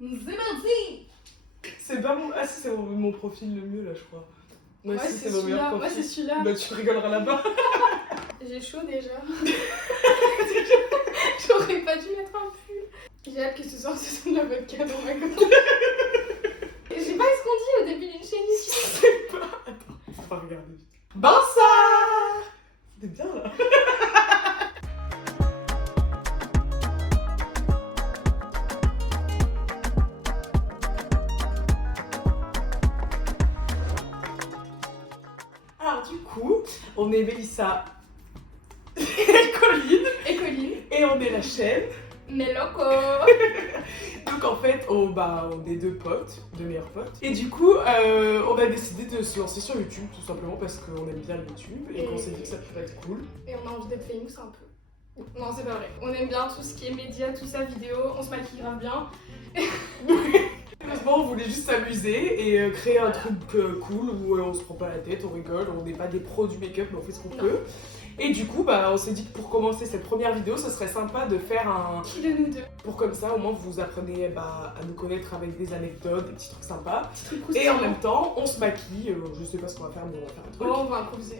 C'est parti. C'est pas mon... Ah si, c'est mon profil le mieux là, je crois. Ouais, si, c'est mon meilleur celui-là. profil. Ouais, c'est celui-là. Bah tu rigoleras là-bas. J'ai chaud déjà. J'aurais pas dû mettre un pull. J'ai hâte que ce soir ce soit de la vodka dans ma gorge. Je sais pas ce qu'on dit au début d'une chaîne Je sais pas. Attends, on va regarder vite. Bonsoir. T'es bien là. Alors du coup, on est Mélissa et Colline. Et Colline. Et on est la chaîne. Mais loco. Donc en fait, on est deux potes, deux meilleurs potes. Et du coup, on a décidé de se lancer sur YouTube, tout simplement parce qu'on aime bien YouTube et qu'on s'est dit que ça pourrait être cool. Et on a envie d'être famous un peu. Non, c'est pas vrai. On aime bien tout ce qui est médias, tout ça, vidéo, on se maquille grave bien. Heureusement, on voulait juste s'amuser et créer un truc cool où on se prend pas la tête, on rigole, on n'est pas des pros du make-up, mais on fait ce qu'on peut. Et du coup, on s'est dit que pour commencer cette première vidéo, ce serait sympa de faire un... Qui de nous deux? Pour comme ça, au moins, vous apprenez à nous connaître avec des anecdotes, des petits trucs sympas. Petit truc Et croustillant. en même temps, on se maquille. Je sais pas ce qu'on va faire, mais on va faire un truc. Oh, on va improviser.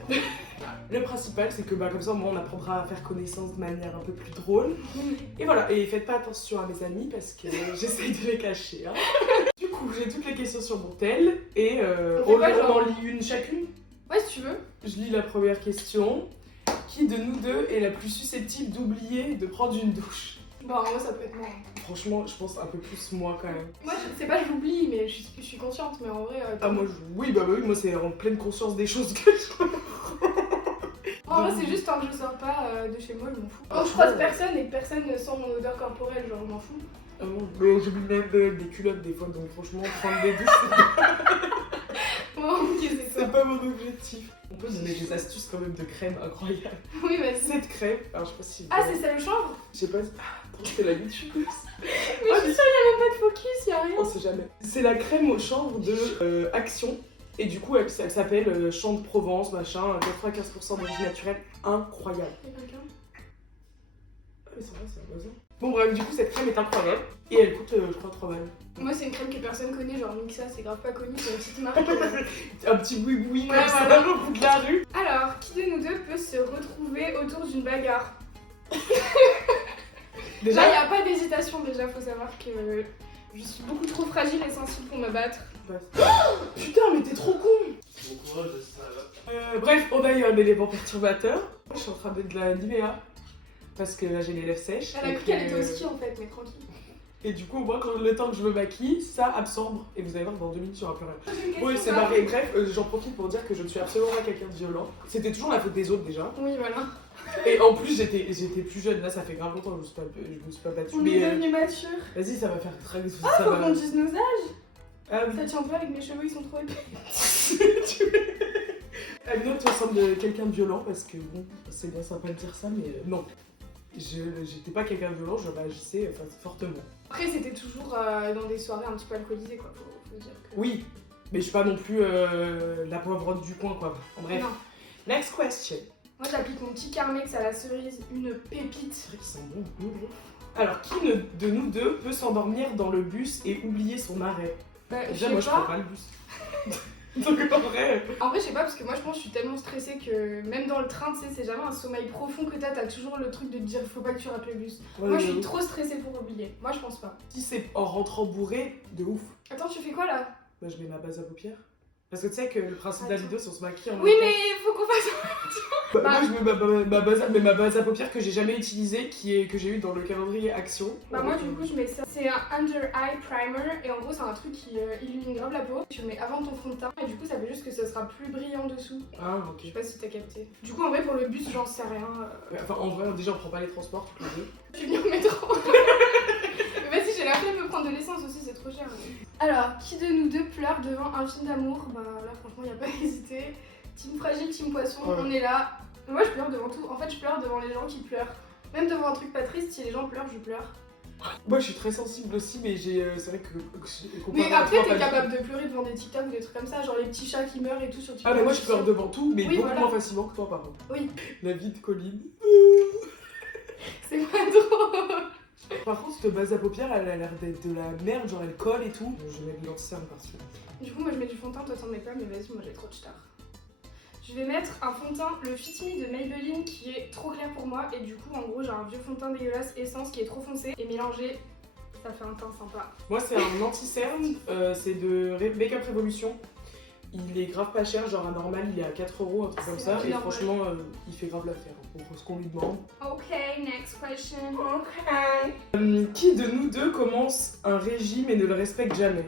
Le principal, c'est que comme ça, au moins, on apprendra à faire connaissance de manière un peu plus drôle. Et voilà, et faites pas attention à mes amis parce que j'essaye de les cacher. Hein. Du coup, j'ai toutes les questions sur mon tel et on en lit une chacune. Ouais, si tu veux. Je lis la première question. Qui de nous deux est la plus susceptible d'oublier de prendre une douche? Bah, moi, ça peut être moi. Franchement, je pense un peu plus moi quand même. Moi, je sais pas, j'oublie, mais je suis consciente, mais en vrai. Ah, moi, oui, moi, c'est en pleine conscience des choses que je. En vrai, c'est juste tant que je sors pas de chez moi, je m'en fous. Quand je croise personne et que personne ne sent mon odeur corporelle, genre, je m'en fous. Ah bon, mais j'oublie même des culottes des fois, donc franchement, prendre des douches, Oh, ok, c'est ça. c'est pas mon objectif. On peut donner des astuces quand même de crème incroyables. Oui, vas-y. Cette crème, alors je sais pas si. Ah, c'est ça le chanvre? Je sais pas. Ah, attends, c'est la YouTube. Mais je suis sûre, il y a même pas de focus, y a rien. On sait jamais. C'est la crème au chanvre de Action. Et du coup, elle s'appelle Champ de Provence, machin, 95% d'origine naturelle, incroyable. Y'a quelqu'un? Ah, mais c'est vrai, c'est un voisin. Bon, bref, du coup, cette crème est incroyable. Et elle coûte, je crois, 3 balles. Moi, c'est une crème que personne connaît, genre Mixa, c'est grave pas connu, c'est une petite marque. Un petit boui-boui Ouais, comme ça voilà. au bout de la rue. Alors, qui de nous deux peut se retrouver autour d'une bagarre? Déjà, Là, y a pas d'hésitation, déjà, faut savoir que je suis beaucoup trop fragile et sensible pour me battre. putain, mais t'es trop con. Bon courage de ça. Bref, on a eu un élément perturbateur. Je suis en train de mettre de la Nivea. Parce que là, j'ai les lèvres sèches. Elle a cru qu'elle était au ski en fait, mais tranquille. Et du coup, moi, quand le temps que je me maquille, ça absorbe. Et vous allez voir, dans 2 minutes, il n'y aura plus rien. Oui, c'est marré. Bref, j'en profite pour dire que je ne suis absolument pas quelqu'un de violent. C'était toujours la faute des autres déjà. Oui, voilà. Et en plus, j'étais plus jeune. Là, ça fait grave longtemps que je me suis pas battue. On est devenus matures. Vas-y, ça va faire très. Ah, faut qu'on dise nos âges. Ah oui. Ça tient pas avec mes cheveux, ils sont trop épais. Amino, tu ressembles de quelqu'un de violent parce que bon, c'est bien sympa de dire ça, mais non. J'étais pas quelqu'un de violent, je réagissais fortement. Après, c'était toujours dans des soirées un petit peu alcoolisées, quoi. Faut dire que. Oui, mais je suis pas non plus la poivrotte du coin, quoi. En bref. Non. Next question. Moi, j'applique mon petit carmex à la cerise, une pépite. C'est vrai qu'ils sont bons. Alors, qui de nous deux peut s'endormir dans le bus et oublier son arrêt? Bah, Déjà, moi, je prends pas le bus. Donc, en vrai. En vrai, je sais pas, parce que moi, je pense que je suis tellement stressée que même dans le train, tu sais, c'est jamais un sommeil profond que t'as toujours le truc de te dire faut pas que tu rates le bus. Ouais, Moi, je suis j'avoue. trop stressée pour oublier. Moi, je pense pas. Si c'est en rentrant bourré, de ouf. Attends, tu fais quoi là? Bah, je mets ma base à paupières. Parce que tu sais que le principe de la vidéo, c'est on se maquille en Oui, même mais faut qu'on fasse. temps. Moi, je mets ma base à paupières que j'ai jamais utilisée, que j'ai eu dans le calendrier Action. Bah, moi, du coup, je mets ça. C'est un Under Eye Primer, et en gros, c'est un truc qui illumine grave la peau. Tu le mets avant ton fond de teint, et du coup, ça fait juste que ça sera plus brillant dessous. Ah, ok. Je sais pas si t'as capté. Du coup, en vrai, pour le bus, j'en sais rien. Enfin, en vrai, déjà, on prend pas les transports tous les deux. Je suis venue au métro. Mais vas-y, j'ai la flemme de me prendre de l'essence aussi, c'est trop cher. Alors, qui de nous deux pleure devant un film d'amour? Bah là, franchement, y a pas à hésiter. Team fragile, team poisson, Ouais. on est là. Moi, je pleure devant tout. En fait, je pleure devant les gens qui pleurent. Même devant un truc pas triste, si les gens pleurent, je pleure. Moi, je suis très sensible aussi, mais c'est vrai que. Mais après, t'es pas du capable de pleurer devant des TikTok ou des trucs comme ça, genre les petits chats qui meurent et tout sur TikTok. Ah, mais moi, je pleure devant tout, mais Oui, beaucoup voilà. moins facilement que toi, par contre. Oui. La vie de Colline. C'est pas drôle. Par contre, cette base à paupières, elle a l'air d'être de la merde, genre elle colle et tout. Je vais mettre de l'anti-cerne par-dessus. Du coup, moi je mets du fond de teint, toi t'en mets pas, mais vas-y, moi j'ai trop de star. Je vais mettre un fond de teint, le Fit Me de Maybelline, qui est trop clair pour moi. Et du coup, en gros, j'ai un vieux fond de teint dégueulasse essence qui est trop foncé. Et mélangé, ça fait un teint sympa. Moi, c'est un anti-cerne, c'est de Makeup Revolution. Il est grave pas cher, genre à normal, il est à 4 €, un truc comme ça. Et normal. franchement, il fait grave l'affaire pour ce qu'on lui demande. Ok, next question. Qui de nous deux commence un régime et ne le respecte jamais?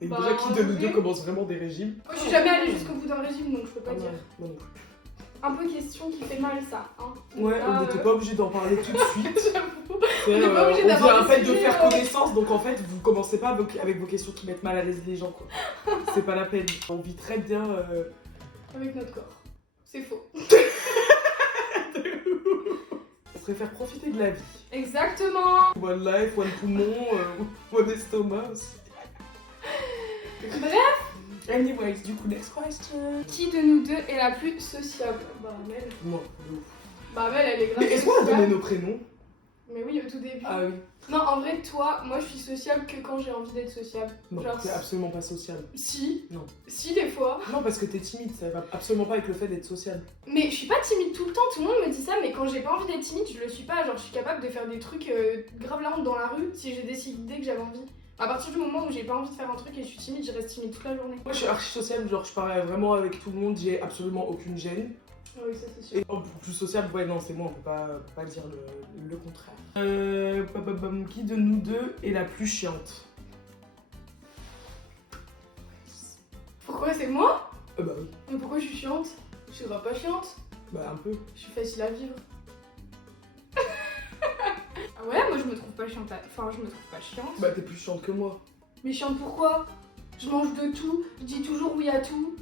Et Bah, déjà, qui de nous ok. deux commence vraiment des régimes? Moi, je suis jamais allée jusqu'au bout d'un régime, donc je peux pas Ah, dire. non, non plus. Un peu question qui fait mal, ça. Hein. Ouais, Ah, on n'était pas obligé d'en parler tout de suite. J'avoue. C'est, On n'est pas obligé on d'avoir vient en fait de décidé, faire connaissance, donc en fait, vous commencez pas avec vos questions qui mettent mal à l'aise les gens, quoi. C'est pas la peine. On vit très bien. Avec notre corps. C'est faux. On préfère profiter de la vie. Exactement. One life, one poumon, one estomac aussi. Bref. Anyways, du coup, next question. Qui de nous deux est la plus sociable? Bah, Mel. Moi, de ouf. Bah, Mel, elle est grave. Mais est-ce qu'on a donné nos prénoms? Mais oui, au tout début. Ah oui. Non, en vrai, toi, moi je suis sociable que quand j'ai envie d'être sociable. Non, Genre, t'es absolument pas sociable. si. Non. Si, des fois. Non, parce que t'es timide, ça va absolument pas avec le fait d'être sociable. Mais je suis pas timide tout le temps, tout le monde me dit ça, mais quand j'ai pas envie d'être timide, je le suis pas. Genre, je suis capable de faire des trucs grave la honte dans la rue si j'ai décidé que j'avais envie. À partir du moment où j'ai pas envie de faire un truc et je suis timide, je reste timide toute la journée. Moi, je suis archi sociable, genre je parle vraiment avec tout le monde, j'ai absolument aucune gêne. Ah oui, ça c'est sûr. Et en plus sociable, ouais, non, c'est moi, on peut pas dire le contraire. Qui de nous deux est la plus chiante? Pourquoi c'est moi? Bah oui, Mais pourquoi je suis chiante? Je suis grave pas chiante. bah un peu. Je suis facile à vivre. Ah ouais, moi je me trouve pas chiante. Enfin, je me trouve pas chiante. Bah t'es plus chiante que moi. Mais chiante pourquoi? Je mange de tout, je dis toujours oui à tout.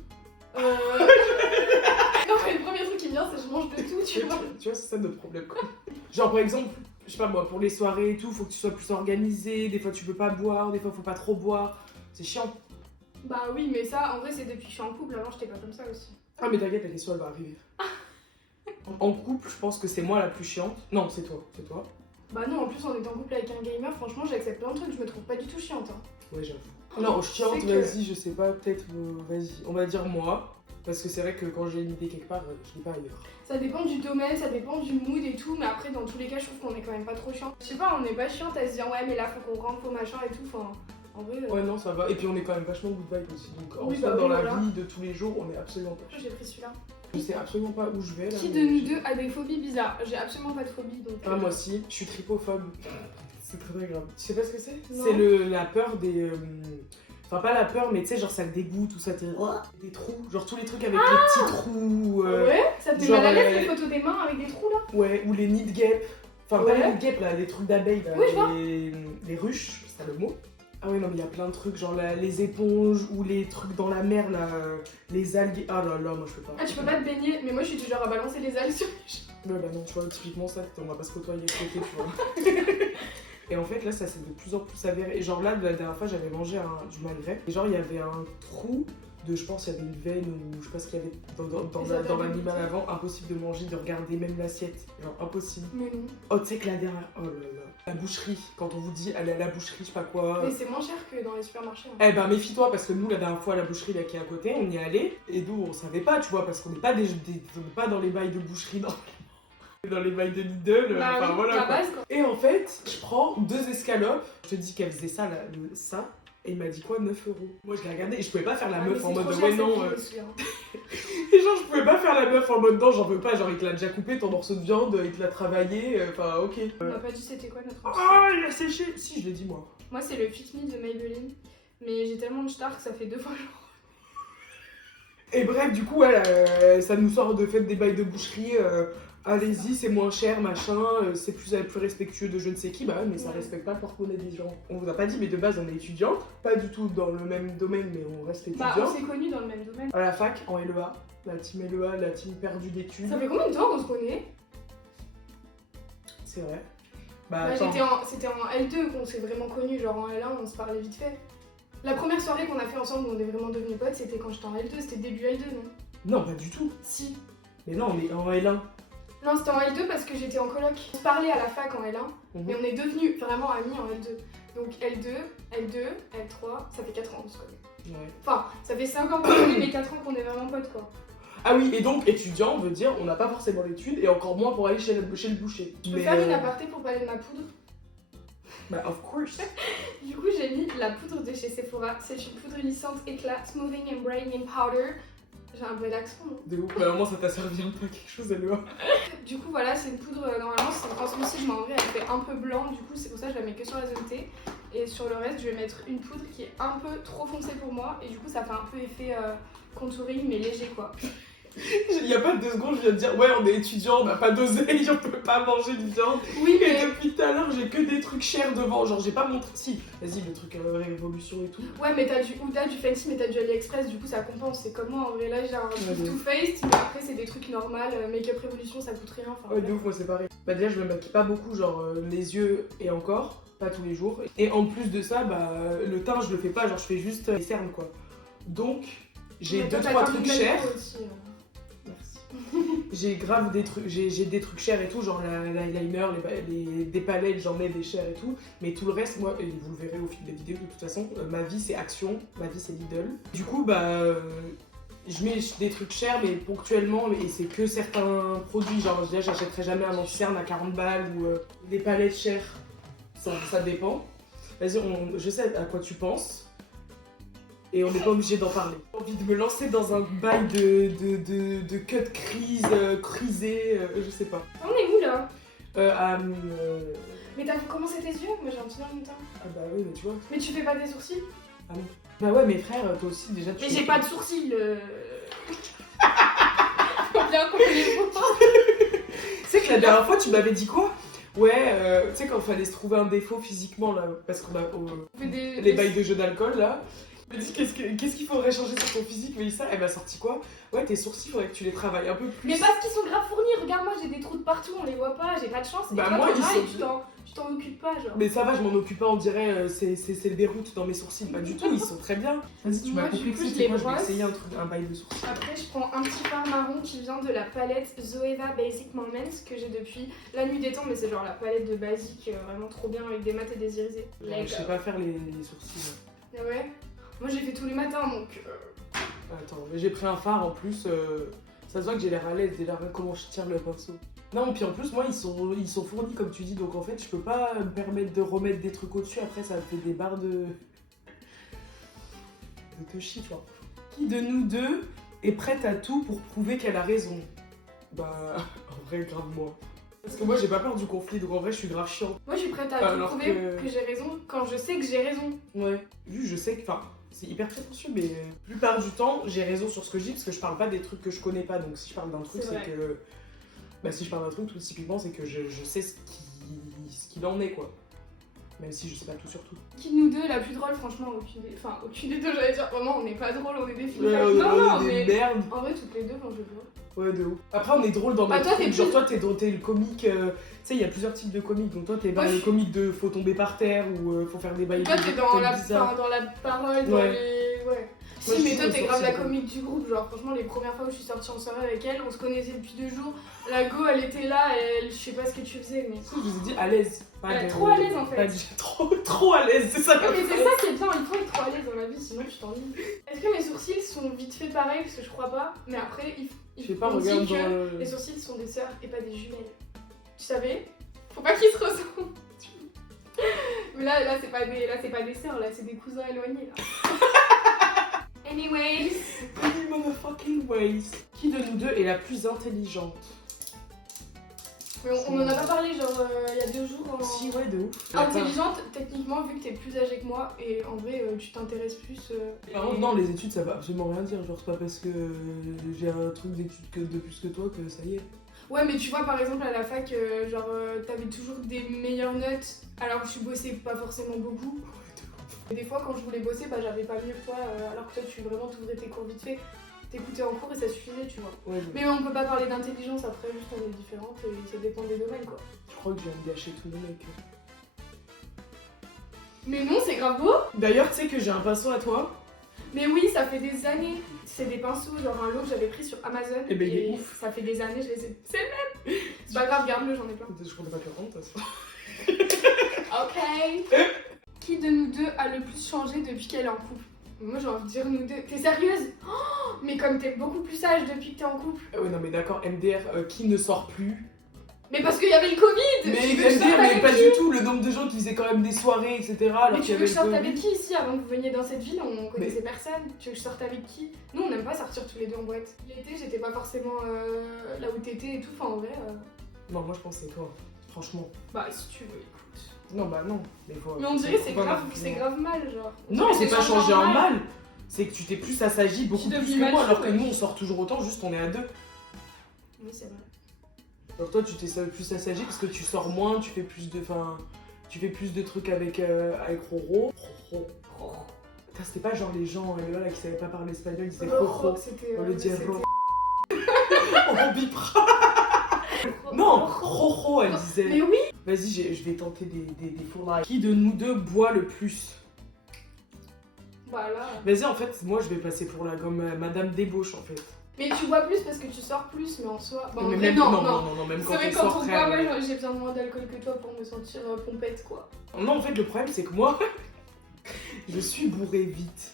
Non mais le premier truc qui me vient c'est je mange de tout, tu vois. Tu vois, c'est ça notre problème, quoi. Genre par exemple, je sais pas moi, pour les soirées et tout, faut que tu sois plus organisé, des fois tu peux pas boire, des fois faut pas trop boire. C'est chiant. Bah oui, mais ça en vrai c'est depuis que je suis en couple, avant j'étais pas comme ça aussi. Ah mais t'inquiète, la question elle va arriver. En couple, je pense que c'est moi la plus chiante. Non, c'est toi, c'est toi. Bah non, en plus on est en couple avec un gamer, franchement j'accepte plein de trucs, je me trouve pas du tout chiante. Hein. Ouais, j'avoue. Non, chiante, C'est que- vas-y, je sais pas, peut-être, vas-y, on va dire moi. Parce que c'est vrai que quand j'ai une idée quelque part, je l'ai pas ailleurs. Ça dépend du domaine, ça dépend du mood et tout, mais après dans tous les cas je trouve qu'on est quand même pas trop chiant. Je sais pas, on est pas chiante à se dire ouais mais là faut qu'on rentre, faut machin et tout, enfin en vrai... Ouais, non, ça va. Et puis on est quand même vachement good vibe aussi. Donc en Oui, soi, bah oui, dans la voilà. vie de tous les jours, on est absolument pas chiant. J'ai pris celui-là. Je sais absolument pas où je vais là. Qui mais de nous deux a des phobies bizarres? J'ai absolument pas de phobie donc... Ah, moi aussi, je suis tripophobe. C'est très grave. Tu sais pas ce que c'est? Non. C'est la peur des. Enfin, pas la peur, mais tu sais, genre ça te dégoûte ou ça te. Des trous. Genre tous les trucs avec les petits trous. Ouais, ça te met genre, mal à l'aise les photos des mains avec des trous là? Ouais, ou les nids de guêpes. Enfin, pas Ouais. les nids de guêpes là, les trucs d'abeilles là. Oui, je vois. Les ruches, c'est ça le mot. Ah ouais, non, mais il y a plein de trucs, genre les éponges ou les trucs dans la mer là, les algues. Ah là là, moi je peux pas. Ah tu peux pas te baigner, mais moi je suis du genre à balancer les algues sur les gens. Ouais, bah non, tu vois, typiquement ça, on va pas se côtoyer cet été, tu vois. Et en fait, là, ça s'est de plus en plus avéré. Et genre là, la dernière fois, j'avais mangé du magret. Et genre, il y avait un trou de, je pense, il y avait une veine ou je sais pas ce qu'il y avait dans l'animal avant. Impossible de manger, de regarder même l'assiette. Genre, impossible. Mais non. Oh, tu sais que la dernière. Oh là là. La boucherie. Quand on vous dit aller à la boucherie, je sais pas quoi. Mais c'est moins cher que dans les supermarchés. Hein. Eh ben, méfie-toi, parce que nous, la dernière fois, à la boucherie là, qui est à côté, on y est allé. Et nous, on savait pas, tu vois, parce qu'on n'est pas, on n'est pas dans les bails de boucherie, dans les bails de Lidl. Bah Enfin, oui, voilà, la quoi. base quoi. Et en fait, je prends 2 escalopes. Je te dis qu'elle faisait ça, ça. Et il m'a dit quoi, 9 €. Moi, je l'ai regardé et je pouvais pas faire la Ah, meuf mais en c'est mode trop cher, ouais, cette non. vie, je me souviens. Et genre, je pouvais pas faire la meuf en mode non, j'en veux pas. Genre, il te l'a déjà coupé ton morceau de viande, il te l'a travaillé. Enfin, ok. On m'a pas dit c'était quoi notre option. Ah, il a séché. Si, je l'ai dit moi. Moi c'est le Fit Me de Maybelline. Mais j'ai tellement de star que ça fait 2 fois genre. Et bref, du coup, ouais, ça nous sort de fait des bails de boucherie. Allez-y, c'est moins cher, machin, c'est plus respectueux de je ne sais qui, bah ouais, mais ça Ouais. respecte pas le porte-monnaie des gens. On vous a pas dit, mais de base, on est étudiante, pas du tout dans le même domaine, mais on reste Bah étudiant. on s'est connus dans le même domaine. À la fac, en LEA, la team LEA, la team perdue d'études. Ça fait combien de temps qu'on se connaît? C'est vrai. Bah, Bah, attends. c'était en L2 qu'on s'est vraiment connus, genre en L1 on se parlait vite fait. La première soirée qu'on a fait ensemble où on est vraiment devenus potes, c'était quand j'étais en L2, c'était début L2 non? Non, pas du tout. Si. Mais non, on est en L1. Non, c'était en L2 parce que j'étais en coloc. On se parlait à la fac en L1, mais on est devenus vraiment amis en L2. Donc L2, L3, ça fait 4 ans qu'on se connaît. Ouais. Enfin, ça fait 5 ans qu'on se connaît, mais 4 ans qu'on est vraiment potes quoi. Ah oui, et donc étudiant veut dire on n'a pas forcément l'étude et encore moins pour aller chez le boucher. Je peux faire une aparté pour parler de ma poudre. Bah, of course. Du coup, j'ai mis la poudre de chez Sephora. C'est une poudre lissante éclat, smoothing and brightening powder. J'ai un bel accent, non? De ouf, bah au moins ça t'a servi un peu à quelque chose, Eloa. Du coup, voilà, c'est une poudre, normalement, c'est translucide, mais en vrai, elle fait un peu blanc. Du coup, c'est pour ça que je la mets que sur la zone T. Et sur le reste, je vais mettre une poudre qui est un peu trop foncée pour moi. Et du coup, ça fait un peu effet contouring, mais léger, quoi. Il y a pas 2 secondes, je viens de dire ouais, on est étudiant, on n'a pas d'oseille, on peut pas manger de viande. Oui, Et mais... depuis tout à l'heure, j'ai que des trucs chers devant. Genre, j'ai pas montré. Si, vas-y, le truc révolution et tout. Ouais, mais t'as du Huda, du Fancy, mais t'as du AliExpress, du coup, ça compense. C'est comme moi, en vrai, là, j'ai un Ouais, truc de Too Faced, mais après, c'est des trucs normaux. Make-up Revolution, ça coûte rien. Enfin, Ouais, de ouf, moi c'est pareil. Bah, déjà, je me maquille pas beaucoup, genre les yeux et encore, pas tous les jours. Et en plus de ça, bah, le teint, je le fais pas, genre, je fais juste les cernes, quoi. Donc, j'ai mais 2-3 trucs chers. Aussi, J'ai grave des trucs, j'ai des trucs chers et tout, genre l'eyeliner, des palettes, j'en ai des chers et tout. Mais tout le reste, moi, et vous le verrez au fil des vidéos de toute façon, ma vie c'est Action, ma vie c'est Lidl. Du coup, bah, je mets des trucs chers, mais ponctuellement, et c'est que certains produits. Genre, déjà, j'achèterai jamais un anti-cerne à 40 balles ou des palettes chères, ça dépend. Vas-y, je sais à quoi tu penses. Et on n'est pas obligé d'en parler. J'ai envie de me lancer dans un bail de cut crise, crisé, je sais pas. On est où là? Mais t'as commencé tes yeux? Moi j'ai un petit peu longtemps. Ah bah oui, mais tu vois. Mais tu fais pas des sourcils? Ah non. Bah ouais, mes frères, toi aussi déjà tu. Mais j'ai pas de sourcils. Faut bien qu'on les voit. Tu sais que la dernière fois tu m'avais dit quoi? Ouais, tu sais quand il fallait se trouver un défaut physiquement là, parce qu'on a les bails de jeu d'alcool là. Je me dis qu'est-ce qu'il faudrait changer sur ton physique, Mélissa? Elle m'a sorti quoi? Ouais, tes sourcils, faudrait que tu les travailles un peu plus. Mais parce qu'ils sont grave fournis, regarde moi j'ai des trous de partout, on les voit pas, j'ai pas de chance. Bah et toi, moi ils sont... tu t'en occupes pas genre. Mais ça va, je m'en occupe pas, on dirait c'est le déroute dans mes sourcils, pas du tout, ils sont très bien. Vas-y, tu Moi, m'as du coup, complexé, je c'est les quoi, je vais brosse. essayer un bail de sourcils. Après je prends un petit fard marron qui vient de la palette Zoeva Basic Moments que j'ai depuis la nuit des temps, mais c'est genre la palette de basique vraiment trop bien avec des mat et des irisés. Je sais pas faire les sourcils. Ah ouais. Moi j'ai fait tous les matins donc. Attends, mais j'ai pris un fard en plus, ça se voit que j'ai l'air à l'aise, déjà comment je tire le pinceau. Non, puis en plus, moi, ils sont fournis comme tu dis, donc en fait, je peux pas me permettre de remettre des trucs au-dessus, après ça me fait des barres de touchy, tu vois. Qui de nous deux est prête à tout pour prouver qu'elle a raison? Bah, en vrai, grave moi. Parce que moi, j'ai pas peur du conflit, donc en vrai, je suis grave chiante. Moi je suis prête à tout Alors prouver que j'ai raison quand je sais que j'ai raison. Ouais, je sais que, enfin, c'est hyper prétentieux, mais la plupart du temps, j'ai raison sur ce que je dis parce que je parle pas des trucs que je connais pas. Donc si je parle d'un truc, c'est que. Bah, si je parle d'un truc, tout typiquement, c'est que je sais ce qu'il en est, quoi. Même si je sais pas tout sur tout. Qui de nous deux est la plus drôle, franchement, aucune des deux, j'allais dire, vraiment, on n'est pas drôle, on est des filles. Ouais, non, des mais. merdes. En vrai, toutes les deux, quand je vois. Ouais, de ouf. Après, on est drôle dans Bah, notre toi, truc. t'es Genre, plus- toi, t'es le comique. Tu sais, il y a plusieurs types de comiques. Donc, toi, t'es Moi, le je- comique de faut tomber par terre ou faut faire des bails. Toi, t'es dans la bizarres. parole, dans Ouais. les. Ouais. Moi, Si, je mais suis toi, t'es grave la sortie, comique du groupe. Genre, franchement, les premières fois où je suis sortie en soirée avec elle, on se connaissait depuis 2 jours. La go, elle était là, je sais pas ce que tu faisais, mais. Je vous ai dit à l'aise. Trop à l'aise, en fait. Trop à l'aise, c'est ça. Mais c'est ça qui est bien, il faut être trop à l'aise dans la vie, sinon tu t'ennuies. Est-ce que mes sourcils sont vite fait pareil? Parce que je crois pas, mais après, Je sais pas, on dit regarde que dans le... les sourcils sont des sœurs et pas des jumelles. Tu savais? Faut pas qu'ils se ressemblent. Mais là c'est pas des sœurs, là c'est des cousins éloignés là. Anyways. Any motherfucking ways. Qui de nous deux est la plus intelligente? Mais on en a pas parlé genre il y a 2 jours. Si, ouais, de ouf. Intelligente, techniquement, vu que t'es plus âgée que moi, et en vrai, tu t'intéresses plus. Par contre, non, les études ça va absolument rien dire. Genre, c'est pas parce que j'ai un truc d'études de plus que toi que ça y est. Ouais, mais tu vois, par exemple, à la fac, t'avais toujours des meilleures notes, alors que tu bossais pas forcément beaucoup. Et des fois, quand je voulais bosser, bah j'avais pas mieux que toi, alors que toi, tu vraiment t'ouvrais tes cours vite fait. T'écoutais en cours et ça suffisait, tu vois. Ouais, Mais on peut pas parler d'intelligence après, juste on est différentes et ça dépend des domaines, quoi. je crois que je viens de gâcher tout le mec. Mais non, c'est grave beau. D'ailleurs, tu sais que j'ai un pinceau à toi. Mais oui, ça fait des années. C'est des pinceaux, genre un lot que j'avais pris sur Amazon. Eh ben, il est ouf. Ça fait des années, je les ai. C'est le même. C'est pas grave, garde-le, j'en ai plein. Je comptais pas te le rendre, de toute façon. Ok. Qui de nous deux a le plus changé depuis qu'elle est en couple? Moi j'ai envie de dire nous deux. T'es sérieuse? Oh, mais comme t'es beaucoup plus sage depuis que t'es en couple. Oui, non, mais d'accord, MDR, qui ne sort plus? Mais parce qu'il y avait le Covid. Mais Tu veux que je sorte MDR, mais avec pas qui? du tout, le nombre de gens qui faisaient quand même des soirées, etc. Alors Mais tu qu'il y veux que je sorte avait le avec Covid. qui ici avant que vous veniez dans cette ville? On connaissait personne. Tu veux que je sorte avec qui? Nous on n'aime pas sortir tous les deux en boîte. L'été j'étais pas forcément là où t'étais et tout. Enfin en vrai. Non, moi je pense que c'est toi, franchement. Bah si tu veux, écoute. Non, bah non. Mais Mais on dirait c'est faut pas grave, m'appuyer. c'est grave mal genre. On Non, dirait c'est pas changé en mal. C'est que tu t'es plus assagi beaucoup Tu plus deviens que moi, mature, alors que ouais. nous on sort toujours autant, juste on est à deux. Oui c'est vrai. Alors toi tu t'es plus assagi parce que tu sors moins, tu fais plus de, tu fais plus de trucs avec Roro. Roro. Putain, c'était pas genre les gens là qui savaient pas parler espagnol, ils disaient Roro. C'était. On le dit c'était- Roro. On bipera. Non, Roro elle disait. Mais oui. Vas-y, je vais tenter des faux lives. Qui de nous deux boit le plus? Bah là. Vas-y, en fait, moi je vais passer pour la gomme Madame Débauche en fait. Mais tu bois plus parce que tu sors plus, mais en soi. Bon, en mais vrai, même, non. même C'est quand vrai on quand sort on très, boit, moi j'ai besoin de moins d'alcool que toi pour me sentir pompette quoi. Non, en fait, le problème c'est que moi, je suis bourrée vite.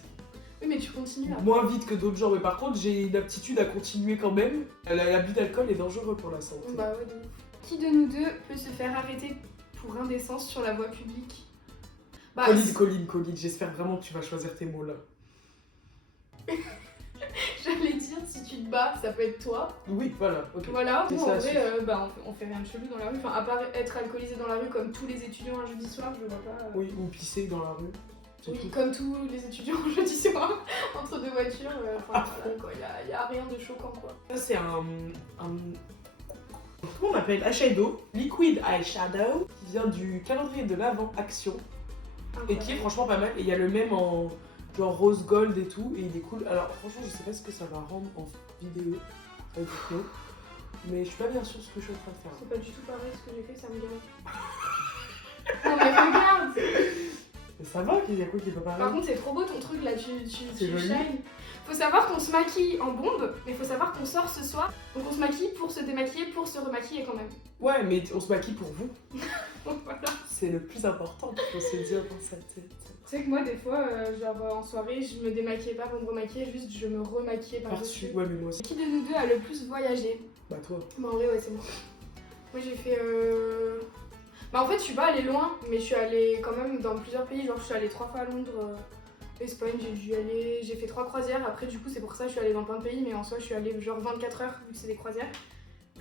Oui, mais tu continues là. Moins vite que d'autres gens, mais par contre, j'ai une aptitude à continuer quand même. L'abus d'alcool est dangereux pour la santé. Bah ouais, de ouf. Qui de nous deux peut se faire arrêter pour indécence sur la voie publique? Bah, Colline, j'espère vraiment que tu vas choisir tes mots là. j'allais dire, si tu te bats, ça peut être toi. Oui, voilà, ok. Voilà, C'est nous ça, en vrai, on fait rien de chelou dans la rue. Enfin, à part être alcoolisé dans la rue comme tous les étudiants un jeudi soir, je vois pas. Oui, ou pisser dans la rue. c'est Oui, tout. comme tous les étudiants un jeudi soir, entre deux voitures. Enfin, voilà, quoi, y a rien de choquant quoi. Ça, c'est un. Comment on appelle? Eyeshadow. Liquid Eyeshadow. Qui vient du calendrier de l'Avent Action. Et qui est franchement pas mal. Et il y a le même en genre rose gold et tout. Et il est cool. Alors, franchement, je sais pas ce que ça va rendre en vidéo. Avec vous. Mais je suis pas bien sûre de ce que je suis en train de faire. C'est pas du tout pareil ce que j'ai fait, ça me gagne. Non mais regarde! Mais ça va, qu'il y a quoi qui est pas pareil? Par contre c'est trop beau ton truc là, tu C'est joli. shines. Faut savoir qu'on se maquille en bombe, mais faut savoir qu'on sort ce soir. Donc on se maquille pour se démaquiller, pour se remaquiller quand même. Ouais, mais on se maquille pour vous. Donc voilà. C'est le plus important qu'il faut se dire dans sa tête. Tu sais que moi des fois, genre en soirée, je me démaquillais pas pour me remaquiller, juste je me remaquillais Par-dessus, par-dessus. ouais, mais moi aussi. Qui de nous deux a le plus voyagé? Bah, toi. Bah en vrai ouais c'est moi. Moi j'ai fait Bah en fait je suis pas allée loin, mais je suis allée quand même dans plusieurs pays. Genre je suis allée 3 fois à Londres, Espagne, j'ai fait 3 croisières. Après du coup c'est pour ça que je suis allée dans plein de pays, mais en soi je suis allée genre 24 heures vu que c'est des croisières.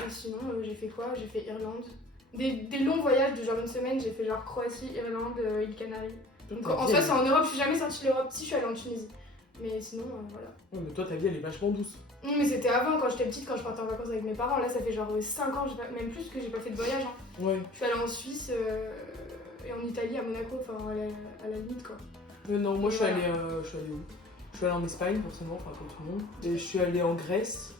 Et sinon j'ai fait quoi? J'ai fait Irlande. Des longs voyages de genre une semaine, j'ai fait genre Croatie, Irlande, îles Canaries. Donc en soi c'est en Europe, je suis jamais sortie de l'Europe, si je suis allée en Tunisie. Mais sinon voilà. Ouais, mais toi, ta vie, elle est vachement douce. Non mais c'était avant, quand j'étais petite, quand je partais en vacances avec mes parents. Là ça fait genre 5 ans, même plus que j'ai pas fait de voyage. Hein. Ouais. Je suis allée en Suisse et en Italie, à Monaco, enfin à la limite quoi. Non, moi, je suis Voilà. allée où? Je suis allée en Espagne, forcément, enfin, comme tout le monde. Et je suis allée en Grèce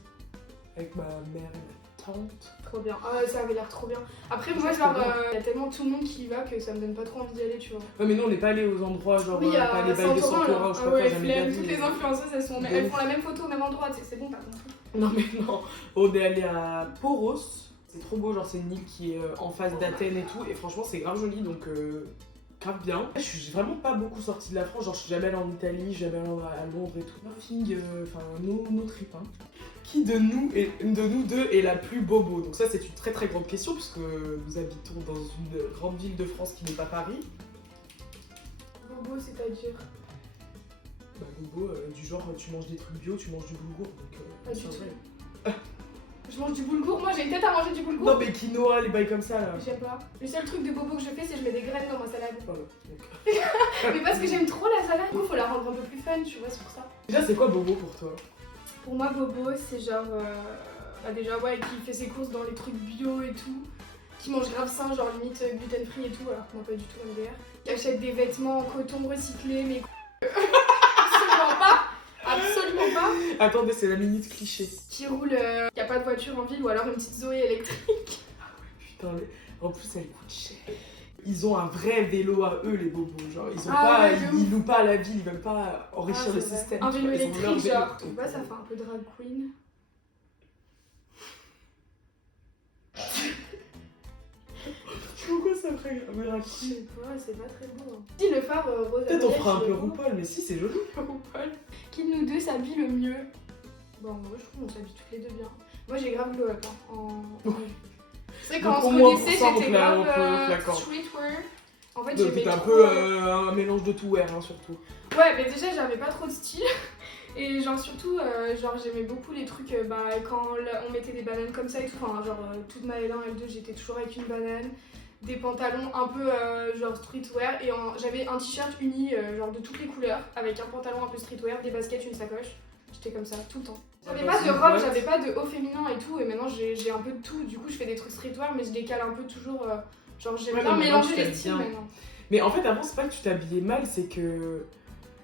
avec ma mère et ma tante. Trop bien. Ah ouais, ça avait l'air trop bien. Après moi C'est genre, trop bien. y a tellement tout le monde qui y va que ça me donne pas trop envie d'y aller, tu vois. Ouais, mais nous, on n'est pas allés aux endroits, genre, Oui, pas les bails de Santorin ou je sais ah pas ouais, quoi, jamais de la flemme, vie. toutes les influenceuses De elles ouf. font la même photo au même endroit, c'est bon t'as compris. Non, mais non. On est allé à Poros. C'est trop beau, genre, c'est une île qui est en face d'Athènes et tout. Et franchement, c'est grave joli, donc grave bien. Je suis vraiment pas beaucoup sortie de la France, genre, je suis jamais allée en Italie, jamais allée à Londres et tout. Nothing, enfin, nos tripes, hein. Qui de nous deux est la plus bobo? Donc ça, c'est une très très grande question puisque nous habitons dans une grande ville de France qui n'est pas Paris. Bobo c'est-à-dire. Bah, bobo, du genre, tu manges des trucs bio, tu manges du boulgour, donc Pas du c'est tout. vrai. Je mange du boulgour, moi j'ai une tête à manger du boulgour. Non mais quinoa, les bails comme ça là. J'aime pas. Le seul truc de bobo que je fais c'est que je mets des graines dans ma salade. Voilà, donc. Mais parce que j'aime trop la salade, il faut la rendre un peu plus fun, tu vois, c'est pour ça. Déjà, c'est quoi bobo pour toi? Pour moi, bobo, c'est genre. Déjà, ouais, qui fait ses courses dans les trucs bio et tout. Qui mange grave sain, genre limite gluten free et tout, alors que moi, pas du tout MDR. Qui achète des vêtements en coton recyclé, mais. Absolument pas! Absolument pas! Attendez, c'est la minute cliché. Qui roule. Qui a pas de voiture en ville ou alors une petite Zoé électrique. Putain, en plus, elle coûte cher. Ils ont un vrai vélo à eux, les bobos. Genre, ils ont Ah pas, ouais, de ils ouf. louent pas la ville, ils veulent pas enrichir Ah, le c'est vrai. système. Un tu vélo vois, ils ont leur électrique, vélo. genre. Tu vois, ça fait un peu drag queen. Pourquoi ça ferait Je sais pas, c'est pas très beau. Hein. Si le phare rose. Peut-être on fera un il est peu beau. RuPaul, mais si, c'est joli. RuPaul. Qui de nous deux s'habille le mieux? Bon, moi je trouve qu'on s'habille toutes les deux bien. Moi j'ai grave glow up. Hein, C'est vrai, quand Donc, on au se moins connaissait, pour ça, j'étais donc là, grave on peut te l'accorder. streetwear. En fait, Donc j'aimais t'es un trop, peu un mélange de tout wear, hein, surtout. Ouais, mais déjà j'avais pas trop de style. Et genre surtout, genre j'aimais beaucoup les trucs, quand on mettait des bananes comme ça et tout. Enfin, genre toute ma L1, L2, j'étais toujours avec une banane. Des pantalons un peu genre streetwear. Et j'avais un t-shirt uni, genre de toutes les couleurs. Avec un pantalon un peu streetwear, des baskets, une sacoche. J'étais comme ça tout le temps. J'avais pas de robe, j'avais pas de haut féminin et tout. Et maintenant j'ai un peu de tout. Du coup, je fais des trucs streetwear, mais je décale un peu toujours. Genre j'aime Ouais, bien non, mais mélanger moi, je les t'aime styles bien. maintenant. Mais en fait, avant, c'est pas que tu t'habillais mal, c'est que.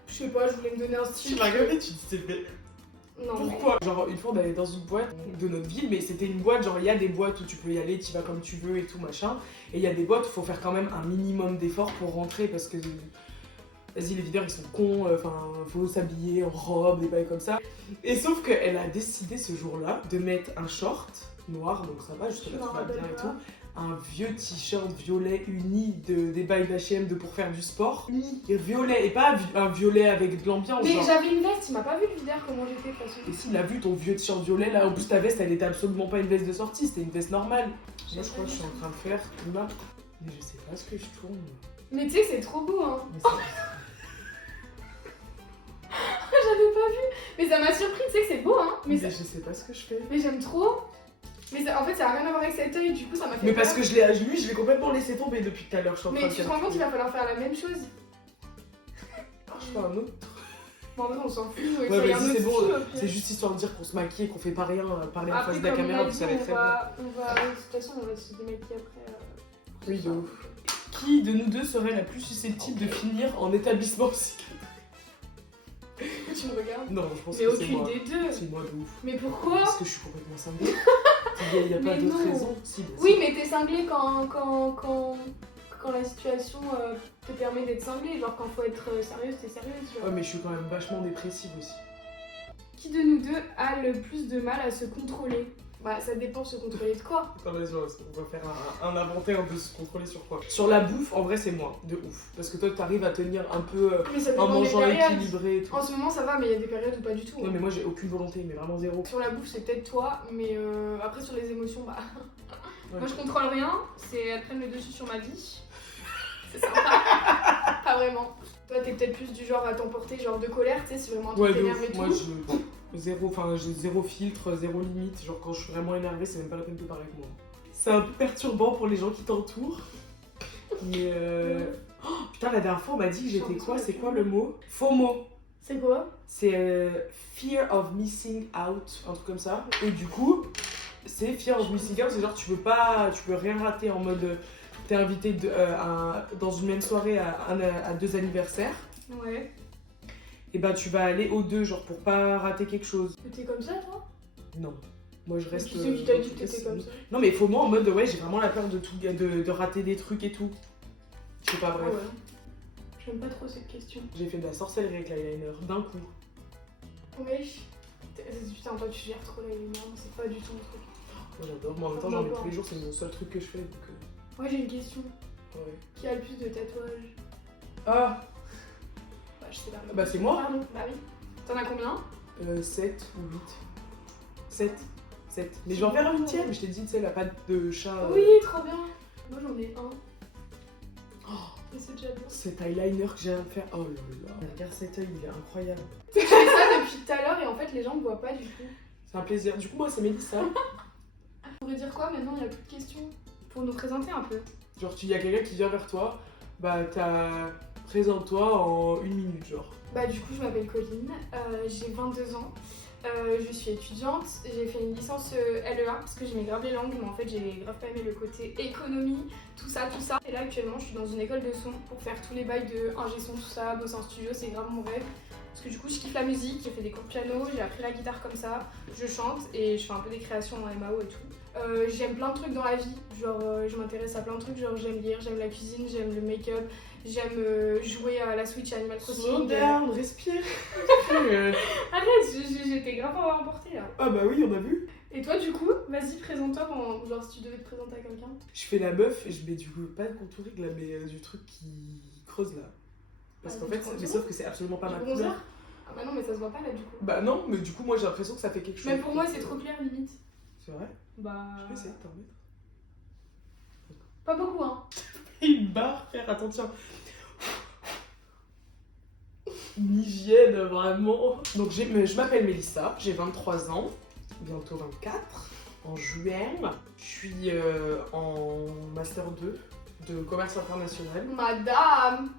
Je sais pas, je voulais me donner un Tu style. m'as regardé, tu disais, mais Non, pourquoi? Genre, une fois, on allait dans une boîte de notre ville, mais c'était une boîte, genre, il y a des boîtes où tu peux y aller, tu vas comme tu veux et tout, machin. Et il y a des boîtes où il faut faire quand même un minimum d'efforts pour rentrer parce que. Vas-y, les videurs ils sont cons, enfin, faut s'habiller en robe, des bails comme ça. Et sauf qu'elle a décidé ce jour-là de mettre un short noir, donc ça va, jusque là tout va bien et tout. Un vieux t-shirt violet uni des bails d'H&M de pour faire du sport. Uni, violet, et pas un violet avec de l'ambiance. Mais genre. j'avais une veste, il m'a pas vu le videur comment j'étais de toute façon. Et s'il a vu ton vieux t-shirt violet là, en plus ta veste elle était absolument pas une veste de sortie, c'était une veste normale. Moi je crois que je suis en train de faire là. Mais je sais pas ce que je tourne. Mais tu sais que c'est trop beau hein. Mais J'avais pas vu. Mais ça m'a surpris, tu sais que c'est beau hein. je sais pas ce que je fais. Mais j'aime trop. Mais en fait ça a rien à voir avec cet œil, du coup ça m'a fait Mais peur. parce que je l'ai complètement laissé tomber depuis tout à l'heure. Je suis en train Mais de tu te faire rends compte qu'il va falloir faire la même chose. Je fais un autre. Bon en vrai on s'en fout. Ouais, essaye un vas-y, autre c'est bon. style, au pire. C'est juste histoire de dire qu'on se maquille et qu'on fait pas rien, parler en Après, face de la comme caméra, on a vous dit, savez très bien. on va, de toute façon on va se démaquiller après. Oui, de ouf. Qui de nous deux serait la plus susceptible de finir en établissement psychiatrique? Tu me regardes. Non, je pense Mais que c'est aucune moi. des deux. C'est moi de ouf. Mais pourquoi? Parce que je suis complètement cinglée. Il n'y a pas Mais d'autre non. raison. Si, bien Oui sûr. mais t'es cinglé quand la situation te permet d'être cinglé. Genre quand faut être sérieuse, t'es sérieuse. Genre. Ouais, mais je suis quand même vachement dépressive aussi. Qui de nous deux a le plus de mal à se contrôler? Bah ça dépend de se contrôler de quoi. Attends, vas-y, on va faire un inventaire de se contrôler sur quoi. Sur la bouffe, en vrai, c'est moi, de ouf. Parce que toi, t'arrives à tenir un peu Mais ça en dépend des mangeant périodes. équilibré et tout. En ce moment ça va mais il y a des périodes où pas du tout. Non, mais moi, j'ai aucune volonté, mais vraiment zéro. Sur la bouffe c'est peut-être toi, mais après sur les émotions bah... Ouais. Moi je contrôle rien, c'est elles prennent le dessus sur ma vie. C'est sympa. Pas vraiment. Toi t'es peut-être plus du genre à t'emporter, genre de colère, tu sais, c'est vraiment un truc Ouais, de t'énerve ouf. et Moi, tout. j'ai zéro filtre, zéro limite. Genre, quand je suis vraiment énervée, c'est même pas la peine de parler avec moi. C'est un peu perturbant pour les gens qui t'entourent. Mais oh, putain, la dernière fois, on m'a dit que j'étais quoi? C'est quoi le mot? FOMO. C'est quoi? C'est Fear of Missing Out, un truc comme ça. Et du coup, c'est Fear of Missing Out, c'est genre tu peux rien rater en mode t'es invité dans une même soirée à deux anniversaires. Ouais. Et bah tu vas aller aux deux, genre pour pas rater quelque chose. T'es comme ça toi? Non. Moi je reste. Qui c'est qui t'a dit que t'étais comme ça? Non mais FOMO en mode ouais, j'ai vraiment la peur de rater des trucs et tout. Je sais pas, bref. Ouais. J'aime pas trop cette question. J'ai fait de la sorcellerie avec l'eyeliner d'un coup. Wesh. Putain, toi tu gères trop la lumière, c'est pas du tout mon truc. Moi j'adore, mais en même temps j'en mets tous les jours, c'est mon seul truc que je fais. Donc, Moi j'ai une question. ouais. Qui a le plus de tatouages? Ah Bah je sais pas. Bah c'est moi. Pardon, bah oui. T'en as combien? 7 ou 8. 7. 7. Mais je vais en faire un 8ème, je t'ai dit, tu sais, la patte de chat. Oui, trop bien. Moi j'en ai un. Oh, Et c'est déjà bien. cet eyeliner que j'ai à faire. Oh là là. Regarde cet œil, il est incroyable. Je fais ça depuis tout à l'heure et en fait les gens me voient pas du tout. C'est un plaisir. Du coup, moi, c'est Mélissa. On pourrait dire quoi maintenant? Il y a plus de questions. Pour nous présenter un peu. Genre, il y a quelqu'un qui vient vers toi, bah, présente-toi en 1 minute, genre. Bah du coup je m'appelle Colline, j'ai 22 ans, je suis étudiante, j'ai fait une licence LEA parce que j'aimais grave les langues mais en fait j'ai grave pas aimé le côté économie, tout ça. Et là actuellement je suis dans une école de son pour faire tous les bails de ingé son, tout ça, bosser en studio, c'est grave mon rêve. Parce que du coup je kiffe la musique, j'ai fait des cours de piano, j'ai appris la guitare comme ça, je chante et je fais un peu des créations en MAO et tout. J'aime plein de trucs dans la vie, genre je m'intéresse à plein de trucs, genre j'aime lire, j'aime la cuisine, j'aime le make-up, j'aime jouer à la Switch, à Animal Crossing. Slow down, respire. Arrête, j'étais grave emportée là. Ah bah oui, on a vu. Et toi du coup, vas-y présente-toi, genre si tu devais te présenter à quelqu'un. Je fais la meuf et je mets du coup pas de contouring là, mais du truc qui creuse là. Parce Ah, qu'en du fait, contour mais sauf que c'est absolument pas Du ma bronzer? couleur. Ah bah non mais ça se voit pas là du coup. Bah non, mais du coup moi j'ai l'impression que ça fait quelque chose. Même pour moi c'est trop clair limite. C'est vrai? Bah... Je peux essayer de t'en mettre. Pas beaucoup hein. Une barre, faire attention. Une hygiène vraiment. Donc je m'appelle Mélissa, j'ai 23 ans, bientôt 24. En juin, je suis en Master 2 de commerce international. Madame.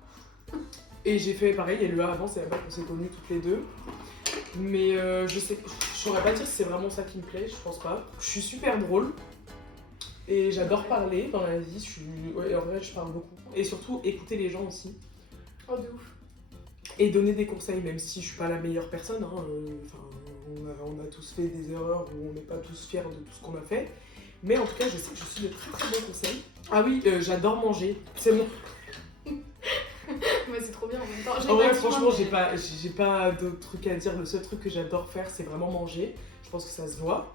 Et j'ai fait pareil, et le A avant, c'est là qu'on s'est connus toutes les deux. Mais je saurais pas dire si c'est vraiment ça qui me plaît, je pense pas. Je suis super drôle. Et j'adore parler dans la vie, ouais, en vrai je parle beaucoup. Et surtout écouter les gens aussi. Oh de ouf. Et donner des conseils, même si je suis pas la meilleure personne. Hein, on a tous fait des erreurs ou on n'est pas tous fiers de tout ce qu'on a fait. Mais en tout cas, je sais que je suis de très très bons conseils. Ah oui, j'adore manger. C'est mon... Mais c'est trop bien en même temps. En vrai, franchement, j'ai pas d'autres trucs à dire. Le seul truc que j'adore faire, c'est vraiment manger. Je pense que ça se voit.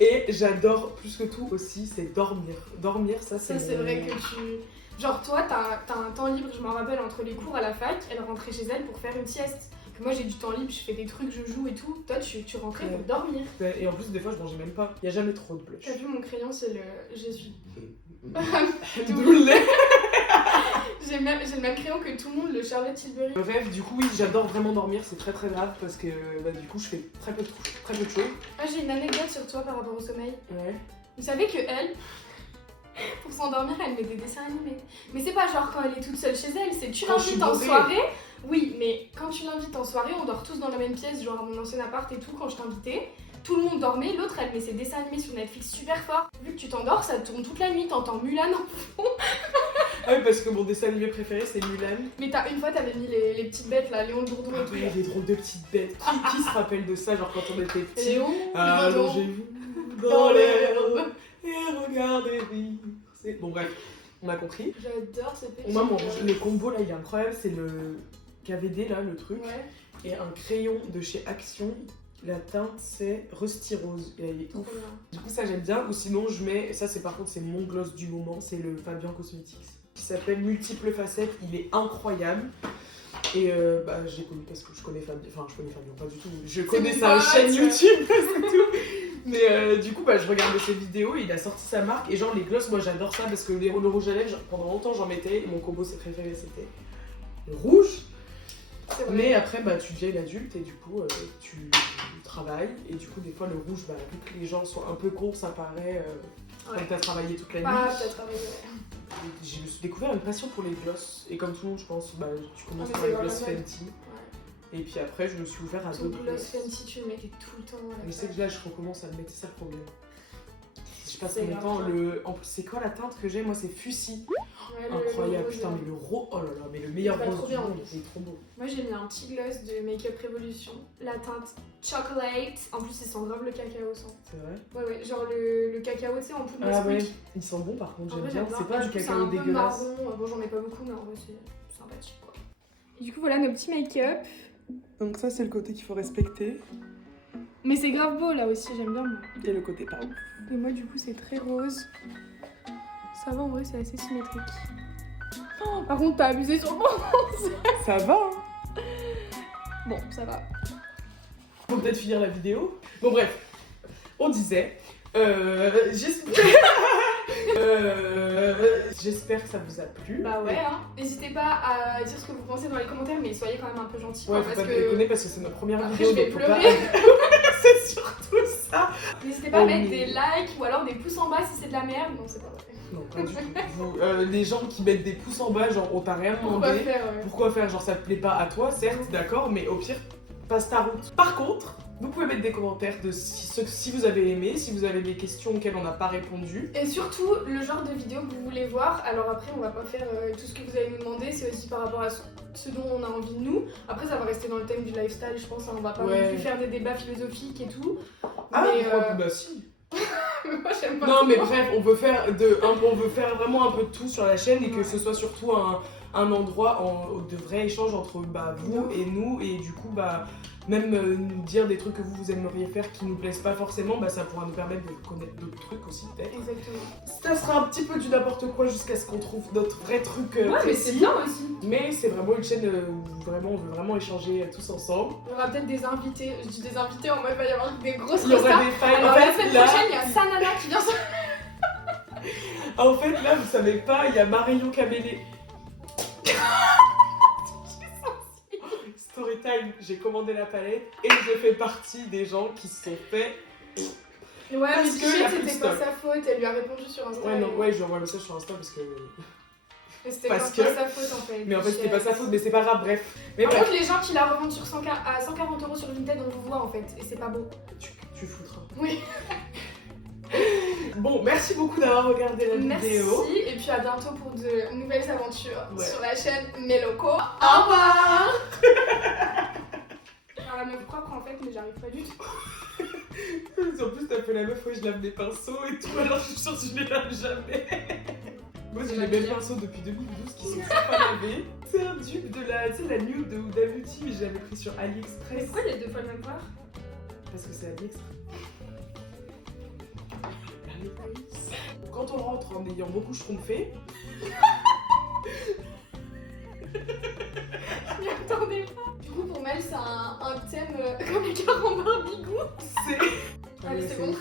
Et j'adore plus que tout aussi, c'est dormir. Dormir, ça c'est. Ça, c'est vrai que tu. Genre, toi, t'as un temps libre, je me rappelle, entre les cours à la fac, elle rentrait chez elle pour faire une sieste. Que moi, j'ai du temps libre, je fais des trucs, je joue et tout. Toi, tu rentrais pour dormir. Et en plus, des fois, je mangeais même pas. Il y a jamais trop de blush. T'as vu mon crayon, c'est le. J'essuie. Doulet. J'ai le même crayon que tout le monde, le Charlotte Tilbury. Bref, du coup, oui, j'adore vraiment dormir, c'est très très grave parce que bah, du coup, je fais très peu de choses. Ah, j'ai une anecdote sur toi par rapport au sommeil. Ouais. Vous savez que elle, pour s'endormir, elle met des dessins animés. Mais c'est pas genre quand elle est toute seule chez elle, c'est tu Quand je suis l'invites en bourrée. soirée. Oui, mais quand tu l'invites en soirée, on dort tous dans la même pièce, genre à mon ancien appart et tout, quand je t'invitais. Tout le monde dormait, l'autre elle met ses dessins animés sur Netflix super fort. Vu que tu t'endors, ça tourne toute la nuit, t'entends Mulan en fond. Ah oui, parce que mon dessin animé préféré c'est Mulan. Mais une fois t'avais mis les petites bêtes là, Léon le Bourdon Ah et tout. oui, les drôles de petites bêtes. Qui se rappelle de ça, genre quand on était petits? Léon, Ah, le Bourdon. allongez-vous dans l'herbe et regardez vivre. Bon bref, on a compris. J'adore ce petit. Moi, le combo là, il est incroyable, c'est le KVD là, le truc. Ouais, Et un crayon de chez Action. La teinte c'est Rusty Rose et elle est trop ouf. bien. Du coup ça j'aime bien, ou sinon je mets, ça c'est par contre c'est mon gloss du moment, c'est le Fabien Cosmetics qui s'appelle Multiples Facettes, il est incroyable. Et bah j'ai connu parce que je connais Fabien, enfin je connais Fabien pas du tout, je connais mon sa pote. chaîne YouTube, c'est tout. Mais du coup bah je regarde ses vidéos, il a sorti sa marque et genre les gloss moi j'adore ça parce que le rouge à lèvres pendant longtemps j'en mettais et mon combo préféré c'était le rouge. C'est vrai. Mais après, bah, tu deviens adulte et du coup, tu travailles. Et du coup, des fois, le rouge, bah, vu que les gens sont un peu cons, ça paraît Ouais. quand t'as travaillé toute la nuit. Ah, t'as travaillé, ouais. J'ai découvert une passion pour les gloss. Et comme tout le monde, je pense, bah, tu commences Ah, mais par c'est les grave gloss normal. Fenty. Ouais. Et puis après, je me suis ouvert à Ton d'autres gloss gloss. Fenty, tu le mettais tout le temps à la Mais c'est fac. que là, je recommence à me mettre, c'est ça le problème. Je passe C'est mon grave temps, ça. en plus, c'est quoi la teinte que j'ai? Moi, c'est Fuchsia. Ouais, Incroyable, rose, putain, là. mais le rose, oh là là, mais le meilleur va rose trop du bien, en monde, plus. il est trop beau. Moi j'ai mis un petit gloss de Make Up Revolution, la teinte chocolate. En plus, il sent grave le cacao sang. C'est vrai? Ouais, ouais, genre le cacao, tu sais, en poudre Ah ouais, Nesquik. ils sont bons par contre, En j'aime vrai, bien. j'aime C'est bien. pas Et du du coup, cacao c'est un peu dégueulasse. marron. Bon, j'en ai pas beaucoup, mais en vrai, c'est sympathique quoi. Et du coup, voilà nos petits make-up. Donc ça c'est le côté qu'il faut respecter Mais c'est grave beau là aussi, j'aime bien moi. et le côté pas ouf. Et moi, du coup, c'est très rose. Ça va en vrai, c'est assez symétrique. Oh, par contre, t'as abusé sur moi. Ça va hein. Bon, ça va. Faut peut-être finir la vidéo. Bon bref, on disait, j'espère j'espère que ça vous a plu. Bah ouais, hein. N'hésitez pas à dire ce que vous pensez dans les commentaires, mais soyez quand même un peu gentils. Ouais, quoi, faut parce pas que déconner parce que c'est notre première après, vidéo. je vais donc faut pas- pleurer. C'est surtout ça. N'hésitez pas à Oh, mettre mais- des likes ou alors des pouces en bas si c'est de la merde. Non, c'est pas vrai. Non, pas du tout. Les gens qui mettent des pouces en bas, genre on t'a rien Pourquoi demandé. faire Pourquoi faire? Genre ça te plaît pas à toi, certes, d'accord, mais au pire, passe ta route. Par contre, vous pouvez mettre des commentaires de si vous avez aimé, si vous avez des questions auxquelles on n'a pas répondu. Et surtout, le genre de vidéo que vous voulez voir. Alors après, on va pas faire tout ce que vous allez nous demander. C'est aussi par rapport à ce dont on a envie de nous. Après, ça va rester dans le thème du lifestyle, je pense. Hein, on va pas Ouais. non plus faire des débats philosophiques et tout. Ah, mais pourquoi bah si. Moi j'aime pas. Non mais trop. bref, on veut faire vraiment un peu de tout sur la chaîne et que ce soit surtout un endroit de vrai échange entre vous et nous, et du coup même nous dire des trucs que vous aimeriez faire qui nous plaisent pas forcément, ça pourra nous permettre de connaître d'autres trucs aussi peut-être. Exactement. Ça sera un petit peu du n'importe quoi jusqu'à ce qu'on trouve notre vrai truc Ouais, mais précis. c'est bien aussi. Mais c'est vraiment une chaîne où vraiment on veut vraiment échanger tous ensemble. Il y aura peut-être des invités. Je dis des invités en mode il va y avoir des grosses Il y aura stars. des fans. Alors En la fait, semaine là, prochaine, il y a Sanana qui vient sur. en fait, là, vous savez pas, il y a Marion Cabellé. Storytime, j'ai commandé la palette et je fais partie des gens qui se sont fait. Ouais, Parce mais que Bichette, y a plus de c'était pas stock. sa faute, elle lui a répondu sur Insta. Ouais, non, ouais, je lui envoie un message sur Insta parce que. Mais c'était parce pas que- sa faute en fait. Mais en fait, c'était pas sa faute, mais c'est pas grave, bref. Mais Par bref, contre, les gens qui la revendent sur 100 à 140 € sur Vinted, on vous voit en fait, et c'est pas beau. tu foutras. Oui. Bon, merci beaucoup d'avoir regardé la Merci, vidéo. et puis à bientôt pour de nouvelles aventures Ouais. sur la chaîne Meloko. Au revoir. Alors la meuf propre en fait, mais j'arrive pas du tout. En plus, t'as fait la meuf, ouais, je lave des pinceaux et tout, alors je suis sûre que je les lave jamais. Moi, j'ai les mêmes pinceaux depuis 2012 qui sont pas lavés. C'est un dupe de la nude de Huda Beauty, mais je l'avais pris sur Mais AliExpress. pourquoi les deux fois le même part? Parce que c'est AliExpress. Quand on rentre en ayant beaucoup schtroumpfé, Je m'y attendais pas. Du coup, pour Mel, c'est un thème comme les carambars bigou. c'est. Allez, c'est bon.